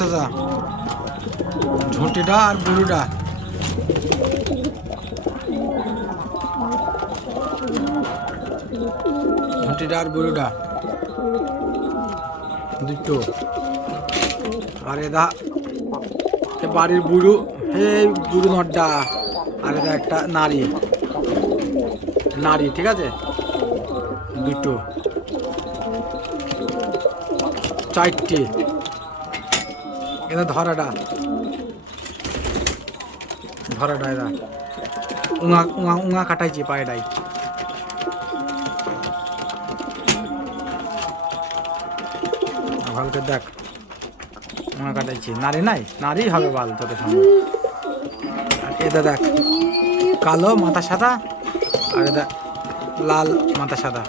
চাচা। ঝুঁটিটা আর বুড়িটা। ঝুঁটিটা আর বুড়িটা। দুটো। আর এদা এ বাড়ির বুড়ো হে বুড়ো নড্ডা আর এটা একটা নারী। নারী, ঠিক আছে? দুটো। চারটে। এটা ধরাটা ধরাটা এরা উঙা উঙা উঙা কাটাইছি পায়েটাই ভালকে দেখ, উঙা কাটাইছি। নারী নাই? নারী হবে বাল তোদের সঙ্গে। আর এটা দেখ, কালো, মাথা সাদা, আর এটা লাল, মাথা সাদা।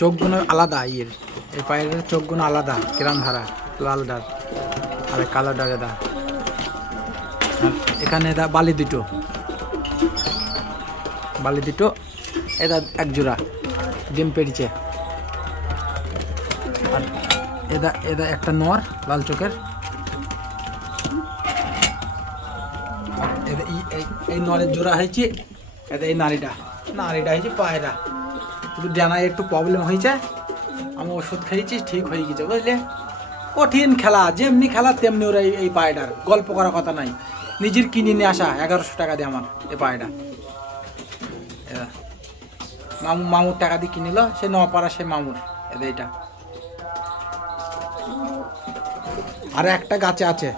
চোখগুলো আলাদা, ইয়ের। এই পায়ের চোখগুলো আলাদা, কিরাম ধারা, লাল ডার আর ডারে দা। এখানে দা বালি দুটো। বালি দুটো এটা এক জোড়া, ডিম পেড়ছে। আর এদা এদা একটা নর লাল চোখের। এই- এই নরের জোড়া হয়েছে এদা এই নারীটা নারীটা হয়েছে পায়রা। কিন্তু ডানায় একটু প্রবলেম হয়েছে, আমি ওষুধ খেয়েছি, ঠিক হয়ে গেছে, বুঝলে? কঠিন খেলা, যেমনি খেলা, তেমনি ওরা এই- পায়েটার গল্প করার কথা নাই। নিজের কিনে নিয়ে আসা, এগারোশো টাকা দিয়ে আমার এই পায়েটা মামু, মামুর টাকা দিয়ে কিনিল সে নপাড়া সে মামুর এটা আর একটা গাছে আছে।